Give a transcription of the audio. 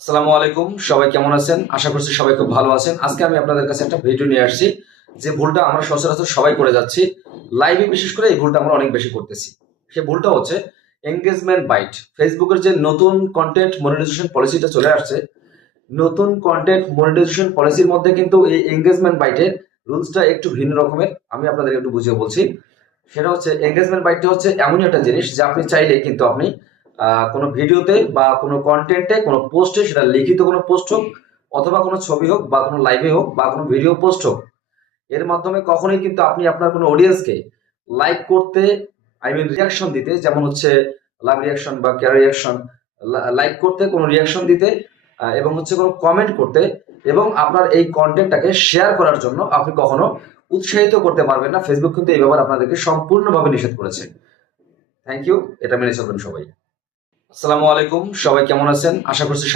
আসসালামু আলাইকুম, সবাই কেমন আছেন? আশা করছি সবাই খুব ভালো আছেন। আজকে আমি আপনাদের কাছে একটা ভিডিও নিয়ে আসছি, যে ভুলটা আমরা সচরাচর সবাই করে যাচ্ছি। লাইভে বিশেষ করে এই ভুলটা আমরা অনেক বেশি করতেছি। সেই ভুলটা হচ্ছে এনগেজমেন্ট বাইট। ফেসবুকের যে নতুন কন্টেন্ট মনিটাইজেশন পলিসিটা চলে আসছে, নতুন কন্টেন্ট মনিটাইজেশন পলিসির মধ্যে কিন্তু এই এনগেজমেন্ট বাইটের রুলসটা একটু ভিন্ন রকমের। আমি আপনাদের একটু বুঝিয়ে বলছি। সেটা হচ্ছে এনগেজমেন্ট বাইটটা হচ্ছে এমনই একটা জিনিস যে আপনি চাইলে কিন্তু আপনি কোনো ভিডিওতে বা কোনো কন্টেন্টে কোনো পোস্টে, সেটা লিখিত কোনো পোস্ট হোক অথবা কোনো ছবি হোক বা কোনো লাইভে হোক বা কোনো ভিডিও পোস্ট হোক, এর মাধ্যমে কখনোই কিন্তু আপনি আপনার কোনো অডিয়েন্সকে লাইক করতে, রিয়াকশন দিতে, যেমন হচ্ছে লাভ রিয়াকশন বা কেয়ার রিয়াকশন, লাইক করতে, কোনো রিয়াকশন দিতে, এবং হচ্ছে কোনো কমেন্ট করতে, এবং আপনার এই কন্টেন্টটাকে শেয়ার করার জন্য আপনি কখনো উৎসাহিত করতে পারবেন না। ফেসবুক কিন্তু এই ব্যাপারে আপনাদেরকে সম্পূর্ণভাবে নিষেধ করেছে। Thank you. এটা মেনে চলবেন সবাই। আসসালামু আলাইকুম, সবাই কেমন আছেন? আশা করছি